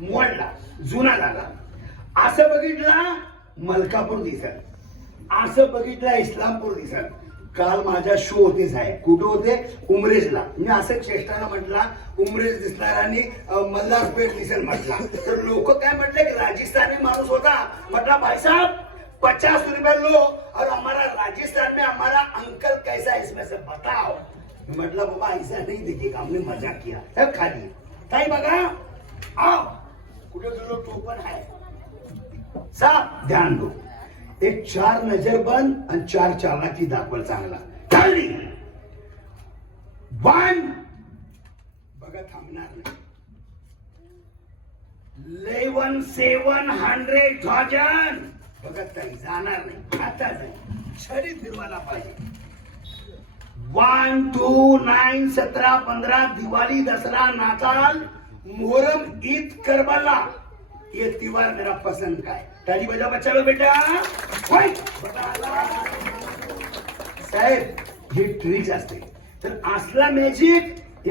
मोडला, जुना झाला. असं बघितला मलकापूर दिसत, असं बघितला इस्लामपूर दिसत. काल माझ्या शो होते साहेब, कुठं होते? उमरेजला. मी असं चेष्टानं म्हटला उमरेज दिसणार आणि मल्हारपेठ दिसेल म्हटला. तर लोक काय म्हटले की राजस्थानी माणूस होता. म्हटला भाईसाहब 50 रुपये लो और हमारा राजस्थान में हमारा अंकल कैसा है इसमें से बताओ. म्हटलं बाबा ऐसा नहीं देखिएगा, हमने मजाक किया. सब खाली ताई बघा, आओ कुठे गेलो तो पण आहे. साहब ध्यान दो, एक 4 नजरबंद आणि 4 चालाकी दाखवल चांगला. चालली 1 बघा थांबणार नाही. 11 700,000 बघत नाही, जाणार नाही. आता जाईल शरीर फिरवायला पाहिजे. 1 2 9 17 15 दिवाली, दसरा, नाताल, मोहरम, ईद, करबला, ये त्योहार मेरा पसंद का है. ताली बजा बच्चा लो बेटा. साहेब हे ट्रिक असते. तर असला मॅजिक